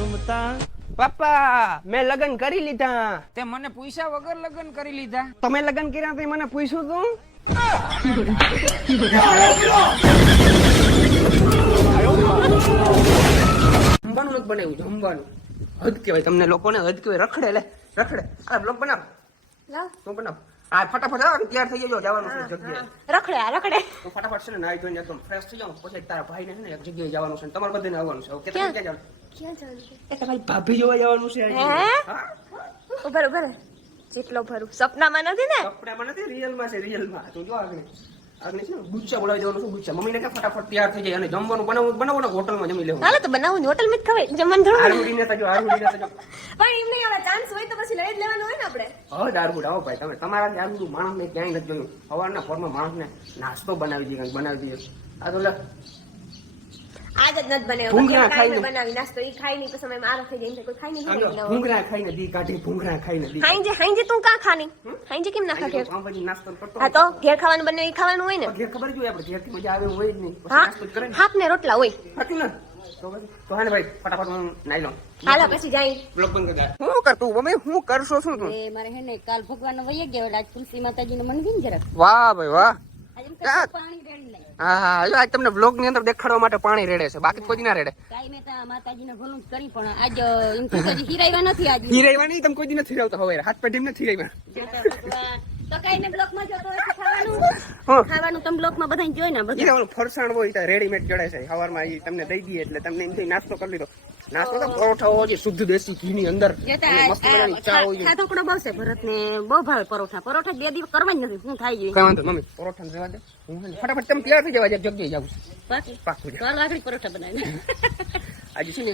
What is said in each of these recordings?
પપ્પા મેં લગ્ન કરી લીધા. તે મને પૂછ્યા વગર લગ્ન કરી લીધા? તમે લગ્ન કર્યા તો મને પૂછ્યું તું? જમવાનું નથી બનાવ્યું, જમવાનું. હદ કેવાય તમને લોકોને, હદ કેવાય. રખડે લે રખડે. આ બ્લોગ બનાવ. તું બનાવ. આ ફટાફટ આવ, તૈયાર થઈ જજો, જવાનું છે જગ્યાએ. રખડે તો ફટાફટ છે ને નાઈ ધોઈને એકદમ ફ્રેશ થઈ જાવ, પછી તારા ભાઈને છે ને એક જગ્યાએ જવાનું છે, તમારે બધાને આવવાનું છે. ઓકે, તમે ક્યાં જવાનું? એ તમારી ભાભી જોવા જવાનું છે. હા, ઉભર જેટલો ભરું સપનામાં નથી ને? કપડામાં નથી, રિયલમાં છે, રિયલમાં. તું જો આગળ આગળ છે ને ગુચ્છા બોલાવી જવાનું છે. ગુચ્છા મમ્મીને કે ફટાફટ તૈયાર થઈ જાય અને જમવાનું બનાવો ને હોટલમાં જમી લેવું. હાલો તો બનાવું, હોટલ માં ખવાય, જમવાનું થોડું. આરુડીને તજો પણ એમ નહીં, હવે ચાન્સ હોય તો પછી લઈ જ લેવાનું હોય ને આપણે. હવે દારૂડ આવો ભાઈ, તમે તમારા દારૂડ માણસને ક્યાંય નથી જોયું. સવારના પોરમાં માણસને નાસ્તો બનાવી દઈએ, કંઈક બનાવી દઈએ. આ તો લે આજ જ નથી બનાવ્યો. ભૂંગળા ખાઈને બનાવી નાસ્તો ઈ ખાઈ નહીં, પછી અમે આરો થઈ જાય, કોઈ ખાઈ નહીં. ભૂંગળા ખાઈને દી કાઢી, ભૂંગળા ખાઈને દી. હાઈજે તું કા ખાની? હાઈજે કેમ ના ખા ઘેર? પાવભાજી નાસ્તો કરતો. હા તો ઘેર ખાવાનું બને ઈ ખાવાનું હોય ને. ઘેર ખબર જોઈએ આપણે, ઘેરથી મજા આવે હોય જ નહીં. પછી હા નાસ્તો જ કરે ને. હાથ ને રોટલા હોય. હતું ને તો હા ને ભાઈ, ફટાફટ હું નાઈ લઉં. હાલો પછી જાય. બ્લોગ બંધ કરી દે. શું કરતું મમ્મી, શું કરશો શું તું? એ મારે હે ને કાલ ભગવાન વહી ગયો એટલે આજ તુલસી માતાજીનું મંદિર ને જરાક વાહ ભાઈ વાહ. આજ એમ હા. પાણી રેડી લઈ હા હા, આજ તમને બ્લોગ ની અંદર દેખાડવા માટે પાણી રેડે છે, બાકી કોઈ દી ના રેડે. કાઈ મેં તા માતાજીને ભલું જ કરી પણ આજ એમ તો હજી હીરાવ્યા નથી આજ હીરાઈવા નહીં, તમે કોઈ દી નથી હીરાવતા. હવે હાથ પેઢી નથી હીરાઈવા. તો કઈ ને બ્લોક માં જતો હોય તો હા. ખાવાનું તમે બ્લોક માં બધાને જોઈ ને બધા હીરાવાનું ફરસાણ હોય તો રેડીમેડ ચડે છે, સવારમાં ઈ તમને દઈ દઈએ એટલે તમને એમ થઈ નાસ્તો કરી લીધો. નાસ્તો તો પરોઠા હોવો જોઈએ, શુદ્ધ દેશી ઘીની અંદર અને મસ્ત મજાની ચા હોય. ખાધોકડો બહુ છે ભરત ને બહુ ભાવે પરોઠા 2 દિવસ કરવા જ નથી શું થાય કઈ વાંધો મમ્મી, પરોઠા ને રહેવા દે. હું છે ને ફટાફટ તમે તૈયાર થઈ જવા, જગ્યાએ જાઉં છું. બાકી પાકું ચાલ આગળ પરોઠા બનાવીને આજે છે ને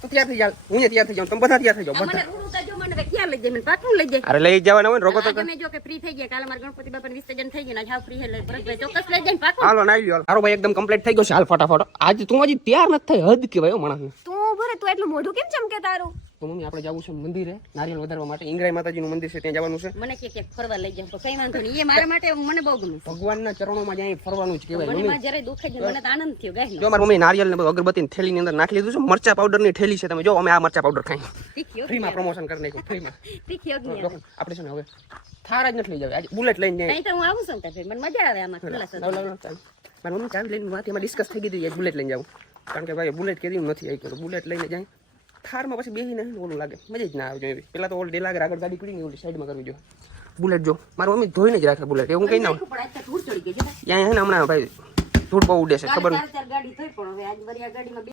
તું તૈયાર થઈ જાવ, હું તૈયાર થઈ જાઉં, તમે બધા તૈયાર થઈ જાવ. મને બધા ઉડુતા જો મને ક્યાં લઈ જાય મને પાકું લઈ જાય અરે લઈ જવાના હોય ને રોકો તો. આજે મેં જો કે ફ્રી થઈ ગયા કાલે મારા ગણપતિ બાપાને વિસર્જન થઈ ગયું હાવ ફ્રી એટલે ભરતભાઈ ચોક્કસ લઈ જાય પાકું હાલો નાઈ લ્યો. મારો ભાઈ એકદમ કમ્પ્લીટ થઈ ગયો છે. હાલ ફટાફટ. આજે તું હજી તૈયાર નથી થઈ, હદ કહેવાય માણસને. તું ભરે તું એટલું મોઢું કેમ ચમકે તારું? તો મમ્મી આપણે જવું છે મંદિરે નારિયેળ વધારવા માટે. ઇંગરાઈ માતાજીનું મંદિર છે, ત્યાં જવાનું છે. મને કે ફરવા લઈ જાય કઈ વાંધો નહીં એ મારા માટે મને બહુ ગમે ભગવાનના ચરણોમાં જાય ફરવાનું જ કહેવાય. મને મમ્મી માં જ્યારે દુખે છે મને તો આનંદ થયો ગાય જો મારી મમ્મી નારિયેળ ને બધું અગરબત્તી થેલીની અંદર નાખી લીધું છે. મરચા પાવડર ની થેલી છે, તમે જો અમે આ મરચા પાવડર ખાઈ તીખ્યો ફ્રીમાં પ્રમોશન કરી નાખ્યું. ફ્રીમાં તીખ્યો આપણે છે ને હવે થાર જ નથી લઈ જાવ, આજે બુલેટ લઈને જાય. નહીં તો હું આવું છું ને મને મજા આવે આમાં ખુલ્લા લાવ, લાવ, લાવ, ચાલ. મારી મમ્મી ચાવી લઈને વાત એમાં ડિસ્કસ થઈ ગઈ હતી, બુલેટ લઈને જાવ. કારણ કે ભાઈ બુલેટ કેદી નથી આવી ગયો, બુલેટ લઈને જાય. થારમાં પછી બેસીને ઓલું લાગે, મજા જ ના આવે. જોઈએ પેલા તો ઓલી લાગે આગળ ગાડી પડી ઓલી સાઈડમાં કરવી જોઈએ. બુલેટ જો મારી મમ્મી ધોઈને જ રાખે બુલેટ, એવું કઈ ના હોય. ધૂળ ચડી ગઈ છે ત્યાં છે ને હમણાં ભાઈ ધૂળ બહુ ઉડે છે, ખબર ચાર ગાડી થઈ પણ હવે આજ વરી આ ગાડીમાં